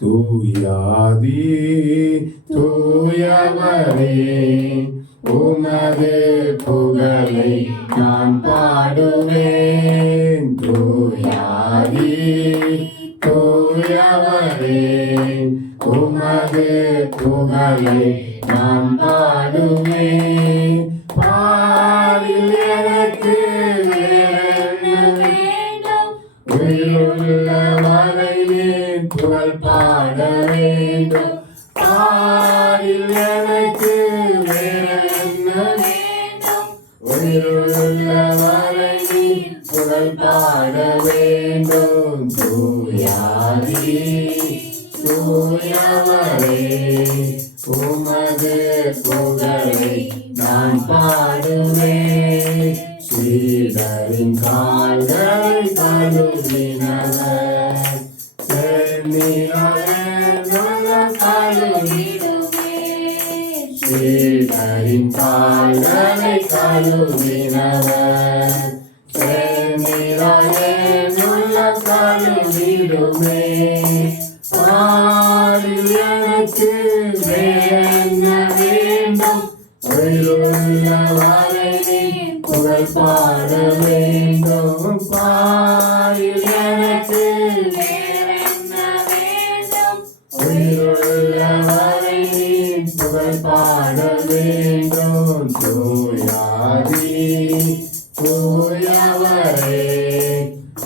தூயாதி தூயவரே உமது புகழை நான் பாடுவேன். தூயாதி தூயவரே உமது புகழை நான் பாடுவேன். பாரில் எனக்கு உயிருள்ள வரை புகழ் பாட வேண்டும். பாரில் எனக்கு வேறென்ன வேண்டும்? உயிருள்ள வரை புகழ் பாட வேண்டும். தூயாதி தூயவரே உமது புகழை நான் பாடுவேன். சீடரின் கால்களை கழுவினவர் சீடரின் கால்களை கழுவினவர் கழுவிடுமே. பாரில் எனக்கு வேறென்ன வேண்டும்? உயிருள்ள வரை புகழ் பாட வேண்டும். பாரில் எனக்கு வேறென்ன வேண்டும்? உயிருள்ள வரை புகழ் பாட வேண்டும். தூயாதி தூயவரே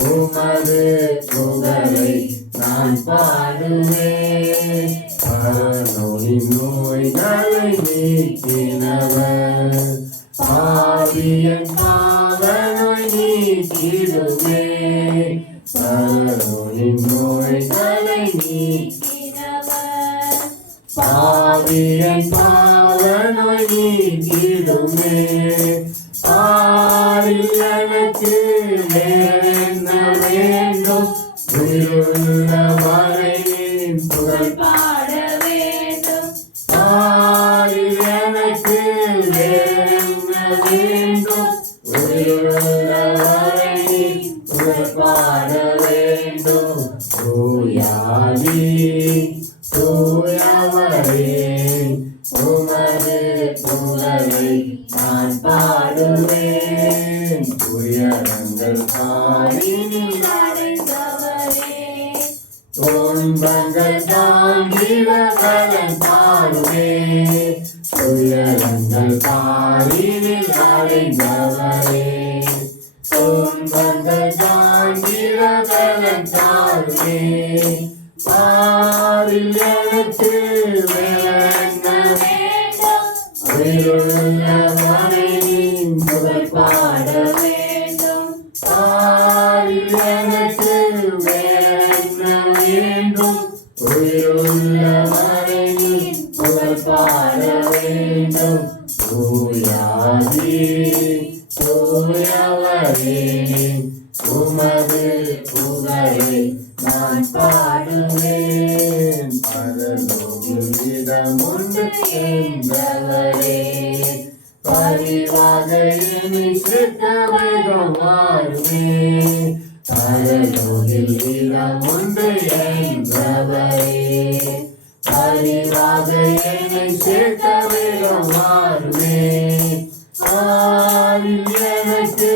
உமது புகழை நான் பாடுவேன். பரலோனின் நோய்களை நீக்கினவர் பாவியன் பாவ நோய் நீக்கிடுவே. பரலோனின் நோய்களை நீக்கினவர் பாவியன் பாவ நோய் நீக்கிடுமே. பாரில் எனக்கு வேறென்ன வேண்டும்? உயிருள்ள வரை புகழ் பாட வேண்டும். பாரில் எனக்கு வேறென்ன வேண்டும்? உயிருள்ள வரை புகழ் பாட வேண்டும். தூயாதி தூயவரே உமது புகழை நான் பாடுவேன். துயரங்கள் காலினில் அடைந்தவரே துன்பங்கள் தாங்கிட பலன் பாடுவேன். துயரங்கள் காலினில் அடைந்தவரே துன்பங்கள் தாங்கிட பலன் பாடுவேன். பாரில் எனக்கு வேறென்ன வேண்டும்? உயிருள்ள வரை புகழ் பாட வேண்டும். பாரில் எனக்கு வேறென்ன வேண்டும்? உயிருள்ள வரை புகழ் பாட வேண்டும். தூயாதி தூயவரே உமது புகழை நான் பாடுவேன். பரலோகில் இடமுண்டு என்றவரே பரிவாக என்னை சேர்க்க வேகம் வாருமே. பரலோகில் இடமுண்டு என்றவரே பரிவாக என்னை சேர்க்க வேகம் வாருமே. பாரில் எனக்கு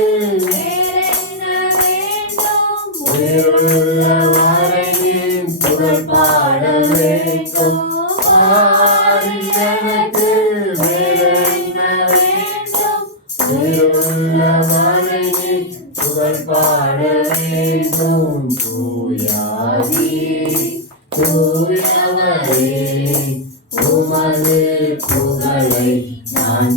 வேறென்ன வேண்டும்? உயிருள்ள வரை புகழ் பாட வேண்டும். பாரில் எனக்கு வேறென்ன வேண்டும்? உயிருள்ள வரை புகழ் பாட வேண்டும். தூயாதி தூயவரே உமது புகழை நான்